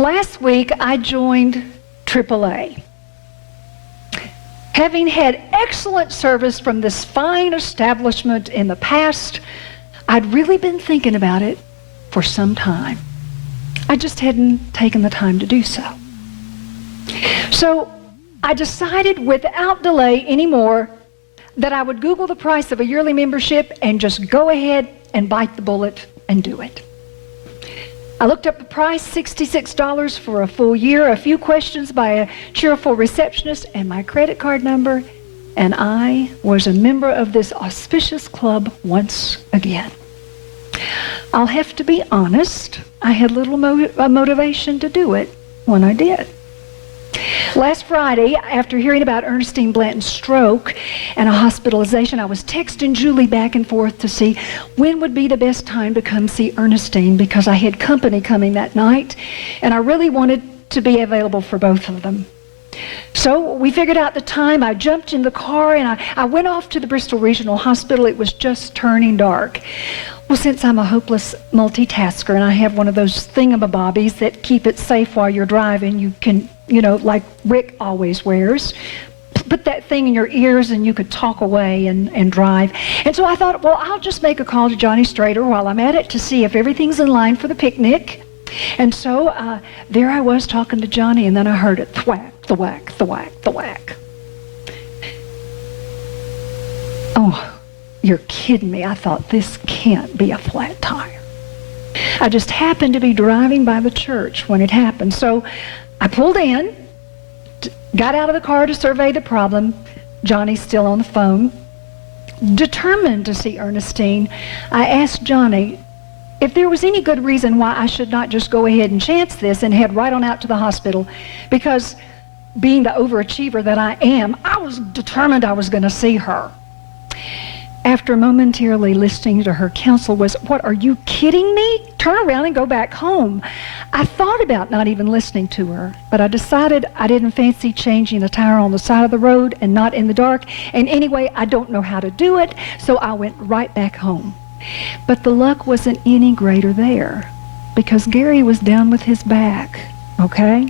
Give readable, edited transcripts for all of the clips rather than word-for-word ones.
Last week, I joined AAA. Having had excellent service from this fine establishment in the past, I'd really been thinking about it for some time. I just hadn't taken the time to do so. So I decided without delay anymore that I would Google the price of a yearly membership and just go ahead and bite the bullet and do it. I looked up the price, $66 for a full year, a few questions by a cheerful receptionist, and my credit card number, and I was a member of this auspicious club once again. I'll have to be honest, I had little motivation to do it when I did. Last Friday, after hearing about Ernestine Blanton's stroke and a hospitalization, I was texting Julie back and forth to see when would be the best time to come see Ernestine, because I had company coming that night, and I really wanted to be available for both of them. So we figured out the time. I jumped in the car, and I went off to the Bristol Regional Hospital. It was just turning dark. Well, since I'm a hopeless multitasker, and I have one of those thingamabobbies that keep it safe while you're driving, you can, like Rick always wears, put that thing in your ears and you could talk away and drive. And so I thought, well, I'll just make a call to Johnny Strader while I'm at it to see if everything's in line for the picnic. And so there I was talking to Johnny, and then I heard it thwack, thwack, thwack, thwack. Oh, you're kidding me. I thought, this can't be a flat tire. I just happened to be driving by the church when it happened. So I pulled in, got out of the car to survey the problem. Johnny's still on the phone. Determined to see Ernestine, I asked Johnny if there was any good reason why I should not just go ahead and chance this and head right on out to the hospital, because being the overachiever that I am, I was determined I was going to see her. After momentarily listening to her counsel was, what, are you kidding me? Turn around and go back home. I thought about not even listening to her, but I decided I didn't fancy changing the tire on the side of the road and not in the dark. And anyway, I don't know how to do it, so I went right back home. But the luck wasn't any greater there, because Gary was down with his back, okay?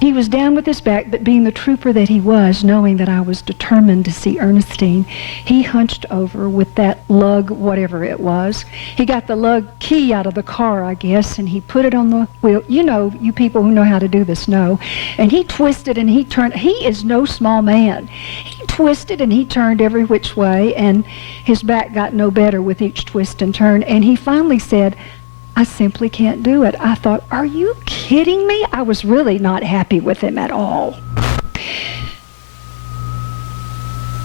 He was down with his back, but being the trooper that he was, knowing that I was determined to see Ernestine, he hunched over with that lug, whatever it was. He got the lug key out of the car, I guess, and he put it on the wheel. You people who know how to do this know. And he twisted and he turned. He is no small man. He twisted and he turned every which way, and his back got no better with each twist and turn. And he finally said, I simply can't do it. I thought, are you kidding me? I was really not happy with him at all.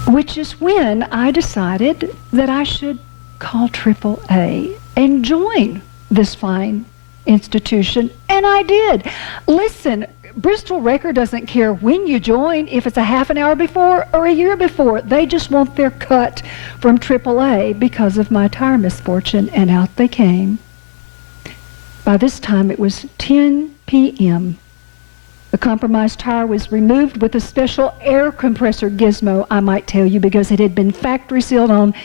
Which is when I decided that I should call AAA and join this fine institution, and I did. Listen, Bristol Record doesn't care when you join, if it's a half an hour before or a year before. They just want their cut from AAA because of my tire misfortune, and out they came. By this time, it was 10 p.m. The compromised tire was removed with a special air compressor gizmo, I might tell you, because it had been factory sealed on.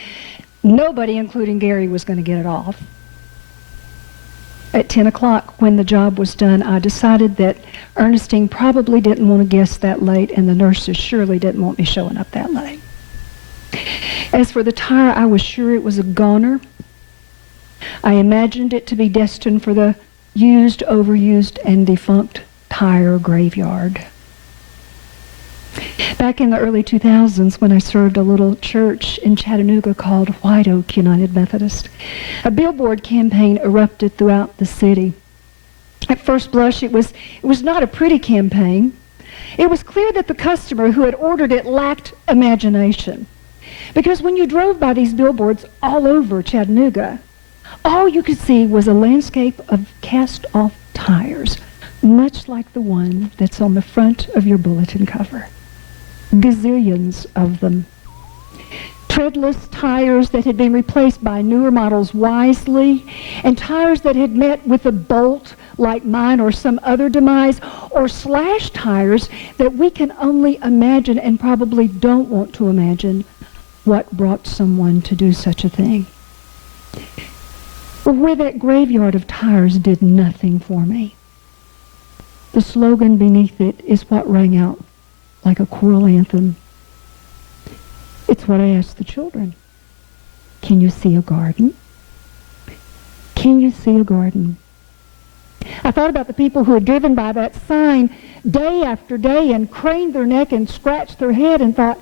Nobody, including Gary, was going to get it off. At 10 o'clock, when the job was done, I decided that Ernestine probably didn't want to guess that late, and the nurses surely didn't want me showing up that late. As for the tire, I was sure it was a goner. I imagined it to be destined for the used, overused, and defunct tire graveyard. Back in the early 2000s, when I served a little church in Chattanooga called White Oak United Methodist, a billboard campaign erupted throughout the city. At first blush, it was not a pretty campaign. It was clear that the customer who had ordered it lacked imagination. Because when you drove by these billboards all over Chattanooga, all you could see was a landscape of cast-off tires, much like the one that's on the front of your bulletin cover. Gazillions of them. Treadless tires that had been replaced by newer models wisely, and tires that had met with a bolt like mine or some other demise, or slash tires that we can only imagine and probably don't want to imagine what brought someone to do such a thing. Where that graveyard of tires did nothing for me. The slogan beneath it is what rang out like a choral anthem. It's what I asked the children. Can you see a garden? Can you see a garden? I thought about the people who had driven by that sign day after day and craned their neck and scratched their head and thought,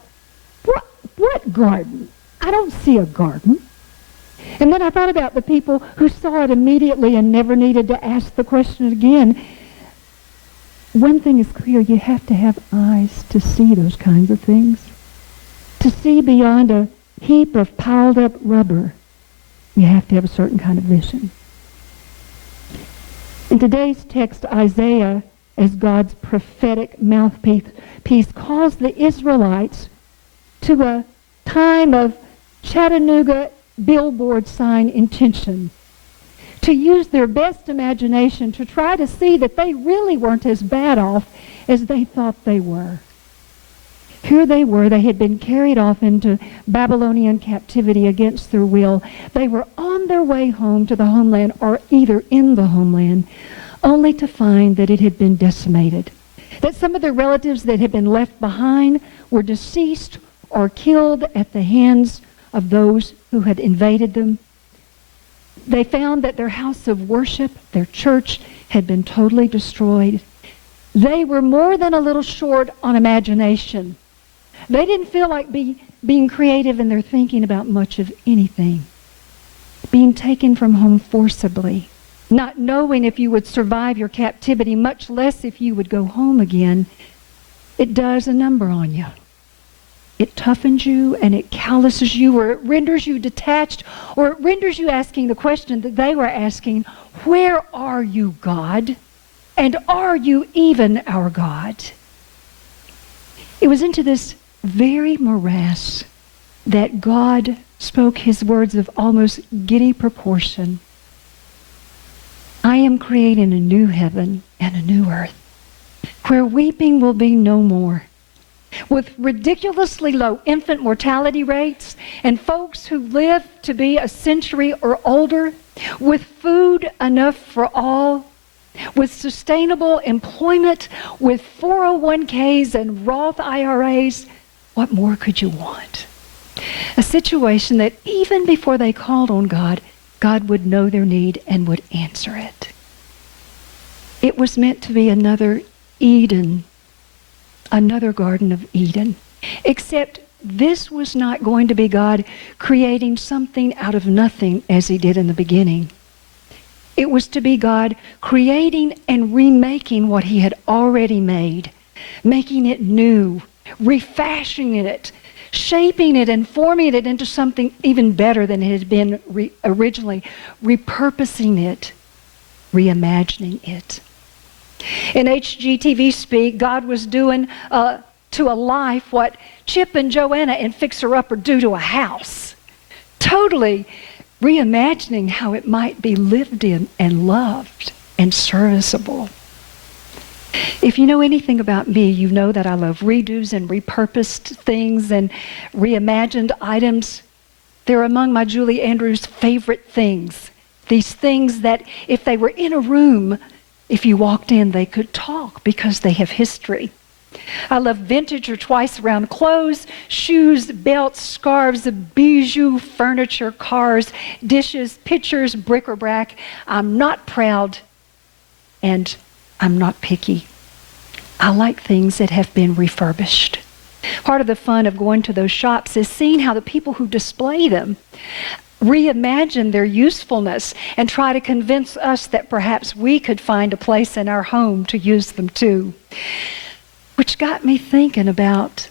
what garden? I don't see a garden. And then I thought about the people who saw it immediately and never needed to ask the question again. One thing is clear, you have to have eyes to see those kinds of things. To see beyond a heap of piled up rubber, you have to have a certain kind of vision. In today's text, Isaiah, as God's prophetic mouthpiece, calls the Israelites to a time of Chattanooga billboard sign intention, to use their best imagination to try to see that they really weren't as bad off as they thought they were. Here they were. They had been carried off into Babylonian captivity against their will. They were on their way home to the homeland, or either in the homeland, only to find that it had been decimated, that some of their relatives that had been left behind were deceased or killed at the hands of those who had invaded them. They found that their house of worship, their church, had been totally destroyed. They were more than a little short on imagination. They didn't feel like being creative in their thinking about much of anything. Being taken from home forcibly, not knowing if you would survive your captivity, much less if you would go home again, it does a number on you. It toughens you and it calluses you, or it renders you detached, or it renders you asking the question that they were asking, where are you, God? And are you even our God? It was into this very morass that God spoke his words of almost giddy proportion. I am creating a new heaven and a new earth, where weeping will be no more, with ridiculously low infant mortality rates and folks who live to be a century or older, with food enough for all, with sustainable employment, with 401ks and Roth IRAs. What more could you want? A situation that even before they called on God, God would know their need and would answer it. It was meant to be another Eden, another Garden of Eden, except this was not going to be God creating something out of nothing as he did in the beginning. It was to be God creating and remaking what he had already made, making it new, refashioning it, shaping it and forming it into something even better than it had been originally, repurposing it, reimagining it. In HGTV speak, God was doing to a life what Chip and Joanna in Fixer Upper do to a house. Totally reimagining how it might be lived in and loved and serviceable. If you know anything about me, you know that I love redos and repurposed things and reimagined items. They're among my Julie Andrews' favorite things. These things that if they were in a room, if you walked in, they could talk because they have history. I love vintage or twice around clothes, shoes, belts, scarves, bijou, furniture, cars, dishes, pictures, bric-a-brac. I'm not proud and I'm not picky. I like things that have been refurbished. Part of the fun of going to those shops is seeing how the people who display them reimagine their usefulness and try to convince us that perhaps we could find a place in our home to use them too. Which got me thinking about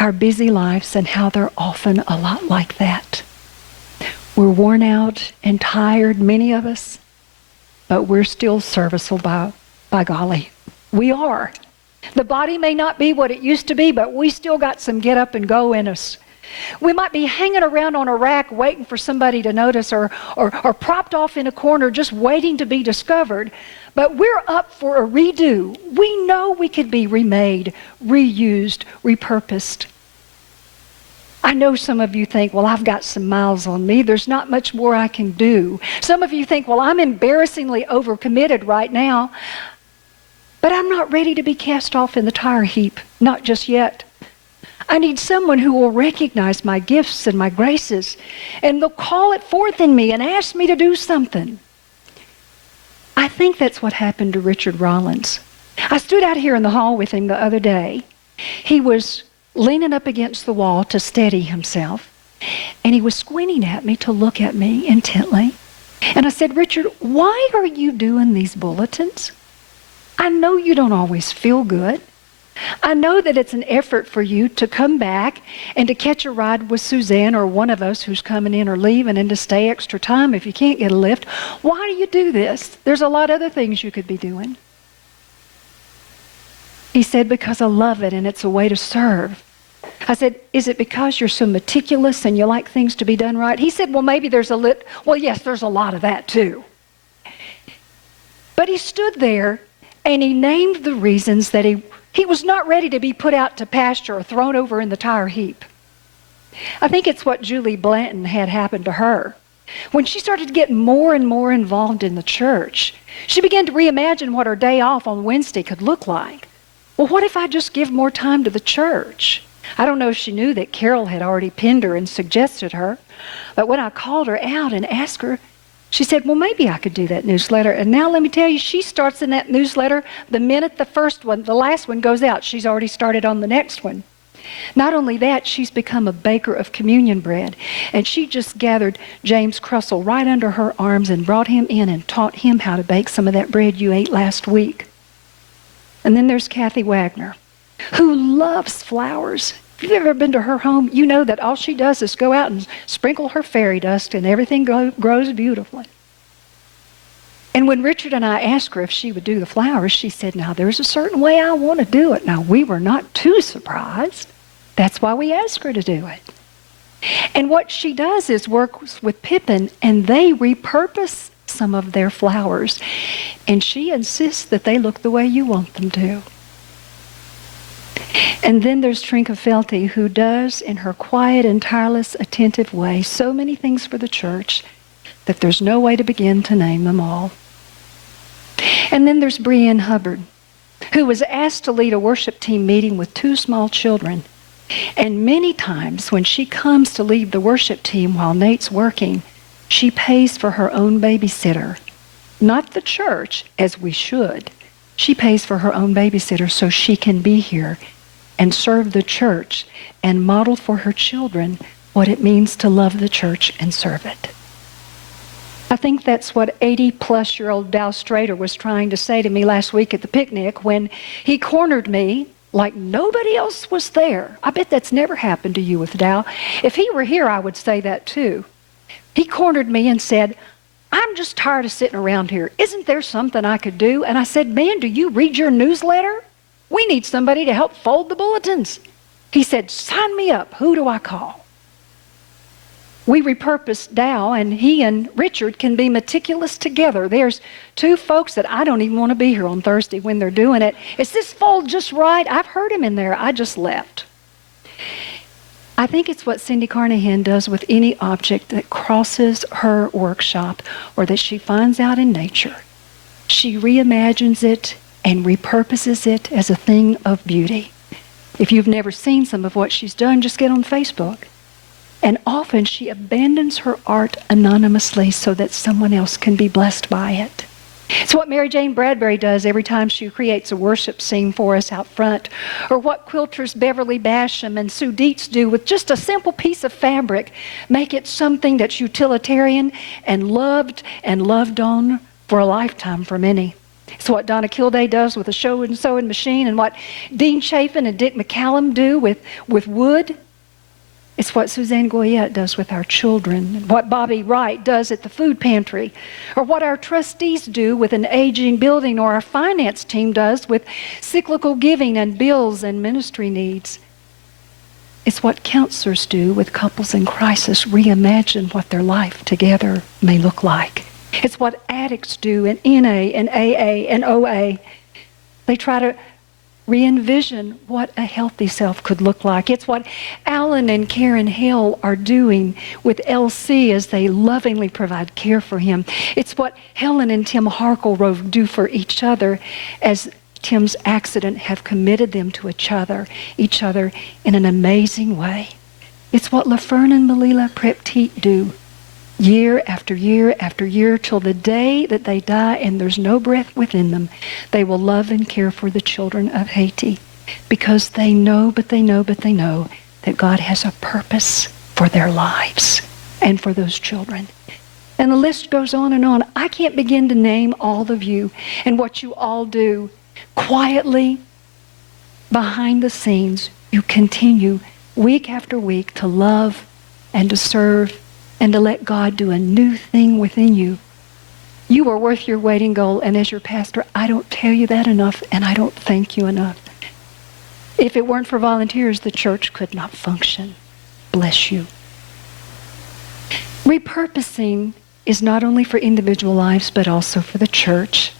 our busy lives and how they're often a lot like that. We're worn out and tired, many of us, but we're still serviceable by golly. We are. The body may not be what it used to be, but we still got some get up and go in us. We might be hanging around on a rack waiting for somebody to notice or propped off in a corner just waiting to be discovered, but we're up for a redo. We know we could be remade, reused, repurposed. I know some of you think, well, I've got some miles on me. There's not much more I can do. Some of you think, well, I'm embarrassingly overcommitted right now. But I'm not ready to be cast off in the tire heap, not just yet. I need someone who will recognize my gifts and my graces, and they'll call it forth in me and ask me to do something. I think that's what happened to Richard Rollins. I stood out here in the hall with him the other day. He was leaning up against the wall to steady himself, and he was squinting at me to look at me intently. And I said, Richard, why are you doing these bulletins? I know you don't always feel good. I know that it's an effort for you to come back and to catch a ride with Suzanne or one of us who's coming in or leaving and to stay extra time if you can't get a lift. Why do you do this? There's a lot of other things you could be doing. He said, because I love it and it's a way to serve. I said, is it because you're so meticulous and you like things to be done right? He said, well, maybe there's well, yes, there's a lot of that too. But he stood there and he named the reasons that he was not ready to be put out to pasture or thrown over in the tire heap. I think it's what Julie Blanton had happen to her. When she started to get more and more involved in the church, she began to reimagine what her day off on Wednesday could look like. Well, what if I just give more time to the church? I don't know if she knew that Carol had already pinned her and suggested her, but when I called her out and asked her, she said, well, maybe I could do that newsletter. And now let me tell you, she starts in that newsletter the minute the last one goes out. She's already started on the next one. Not only that, she's become a baker of communion bread. And she just gathered James Crussell right under her arms and brought him in and taught him how to bake some of that bread you ate last week. And then there's Kathy Wagner, who loves flowers. If you've ever been to her home, you know that all she does is go out and sprinkle her fairy dust and everything grows beautifully. And when Richard and I asked her if she would do the flowers, she said, now there's a certain way I want to do it. Now we were not too surprised. That's why we asked her to do it. And what she does is work with Pippin and they repurpose some of their flowers. And she insists that they look the way you want them to. And then there's Trinka Felty, who does, in her quiet and tireless, attentive way, so many things for the church that there's no way to begin to name them all. And then there's Brienne Hubbard, who was asked to lead a worship team meeting with 2 small children. And many times when she comes to lead the worship team while Nate's working, she pays for her own babysitter. Not the church, as we should. She pays for her own babysitter so she can be here and serve the church and model for her children what it means to love the church and serve it. I think that's what 80-plus-year-old Dow Strader was trying to say to me last week at the picnic when he cornered me like nobody else was there. I bet that's never happened to you with Dow. If he were here, I would say that too. He cornered me and said, I'm just tired of sitting around here. Isn't there something I could do? And I said, man, do you read your newsletter? We need somebody to help fold the bulletins. He said, sign me up. Who do I call? We repurposed Dow, and he and Richard can be meticulous together. There's 2 folks that I don't even want to be here on Thursday when they're doing it. Is this fold just right? I've heard him in there. I just left. I think it's what Cindy Carnahan does with any object that crosses her workshop or that she finds out in nature. She reimagines it and repurposes it as a thing of beauty. If you've never seen some of what she's done, just get on Facebook. And often she abandons her art anonymously so that someone else can be blessed by it. It's what Mary Jane Bradbury does every time she creates a worship scene for us out front, or what quilters Beverly Basham and Sue Dietz do with just a simple piece of fabric. Make it something that's utilitarian and loved on for a lifetime for many. It's what Donna Kilday does with a sewing machine, and what Dean Chafin and Dick McCallum do with wood. It's what Suzanne Goyette does with our children, what Bobby Wright does at the food pantry, or what our trustees do with an aging building, or our finance team does with cyclical giving and bills and ministry needs. It's what counselors do with couples in crisis, reimagine what their life together may look like. It's what addicts do in NA and AA and OA. They try to re-envision what a healthy self could look like. It's what Alan and Karen Hale are doing with LC as they lovingly provide care for him. It's what Helen and Tim Harklegrove do for each other as Tim's accident have committed them to each other in an amazing way. It's what Laferne and Malila Prepteet do year after year after year till the day that they die and there's no breath within them. They will love and care for the children of Haiti because they know that God has a purpose for their lives and for those children. And the list goes on and on. I can't begin to name all of you and what you all do. Quietly, behind the scenes, you continue week after week to love and to serve and to let God do a new thing within you. You are worth your weight in gold, and as your pastor, I don't tell you that enough, and I don't thank you enough. If it weren't for volunteers, the church could not function. Bless you. Repurposing is not only for individual lives, but also for the church.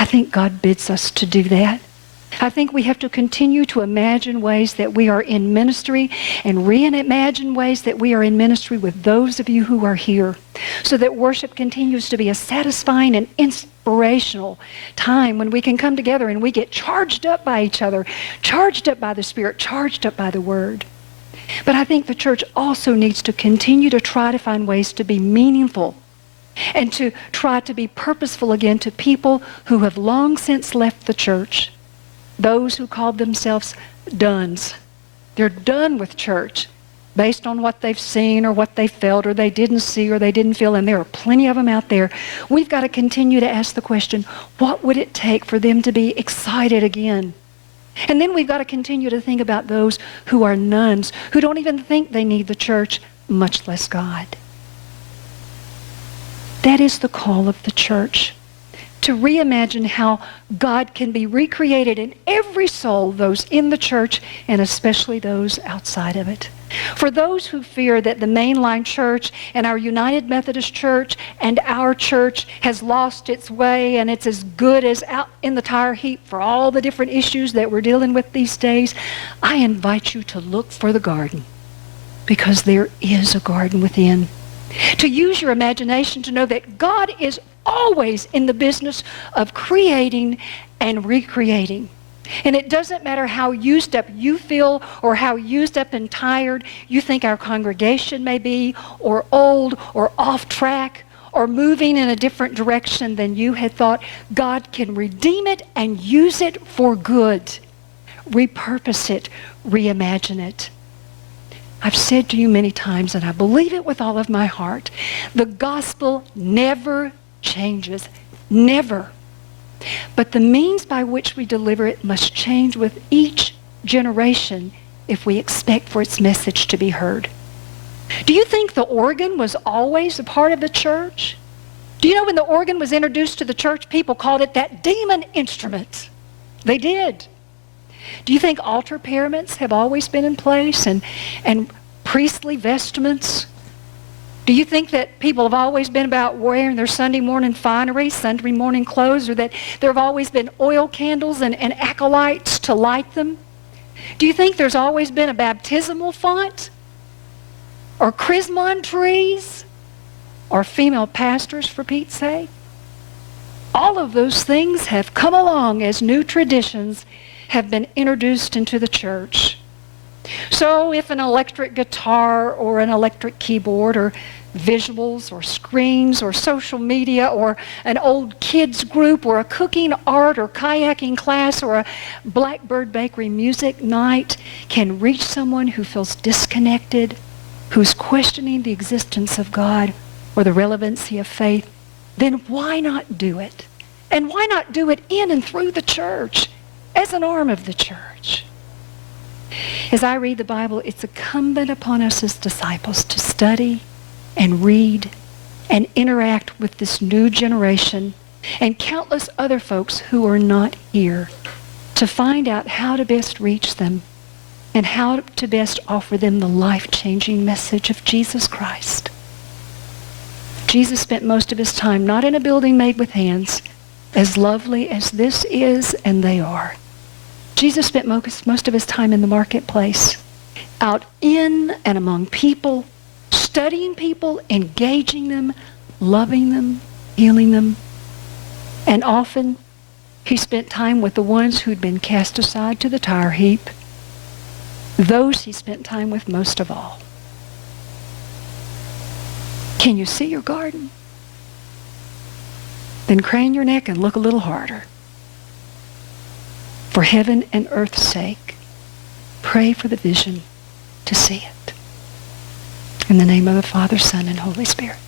I think God bids us to do that. I think we have to continue to imagine ways that we are in ministry and reimagine ways that we are in ministry with those of you who are here so that worship continues to be a satisfying and inspirational time when we can come together and we get charged up by each other, charged up by the Spirit, charged up by the Word. But I think the church also needs to continue to try to find ways to be meaningful and to try to be purposeful again to people who have long since left the church. Those who called themselves dones. They're done with church based on what they've seen or what they felt or they didn't see or they didn't feel, and there are plenty of them out there. We've got to continue to ask the question, what would it take for them to be excited again? And then we've got to continue to think about those who are nuns, who don't even think they need the church, much less God. That is the call of the church. To reimagine how God can be recreated in every soul, those in the church and especially those outside of it. For those who fear that the mainline church and our United Methodist Church and our church has lost its way and it's as good as out in the tire heap for all the different issues that we're dealing with these days, I invite you to look for the garden, because there is a garden within. To use your imagination to know that God is always in the business of creating and recreating. And it doesn't matter how used up you feel or how used up and tired you think our congregation may be, or old or off track or moving in a different direction than you had thought. God can redeem it and use it for good. Repurpose it, reimagine it. I've said to you many times, and I believe it with all of my heart, the gospel never changes. Never. But the means by which we deliver it must change with each generation if we expect for its message to be heard. Do you think the organ was always a part of the church? Do you know when the organ was introduced to the church, people called it that demon instrument? They did. Do you think altar pyramids have always been in place and priestly vestments? Do you think that people have always been about wearing their Sunday morning finery, Sunday morning clothes, or that there have always been oil candles and acolytes to light them? Do you think there's always been a baptismal font? Or chrismon trees? Or female pastors, for Pete's sake? All of those things have come along as new traditions have been introduced into the church. So if an electric guitar or an electric keyboard or visuals or screens or social media or an old kids group or a cooking, art, or kayaking class or a Blackbird Bakery music night can reach someone who feels disconnected, who's questioning the existence of God or the relevancy of faith, then why not do it? And why not do it in and through the church as an arm of the church? As I read the Bible, it's incumbent upon us as disciples to study and read and interact with this new generation and countless other folks who are not here, to find out how to best reach them and how to best offer them the life-changing message of Jesus Christ. Jesus spent most of his time not in a building made with hands, as lovely as this is, and they are. Jesus spent most of his time in the marketplace, out in and among people, studying people, engaging them, loving them, healing them. And often, He spent time with the ones who'd been cast aside to the tire heap. Those he spent time with most of all. Can you see your garden? Then crane your neck and look a little harder. For heaven and earth's sake, pray for the vision to see it. In the name of the Father, Son, and Holy Spirit.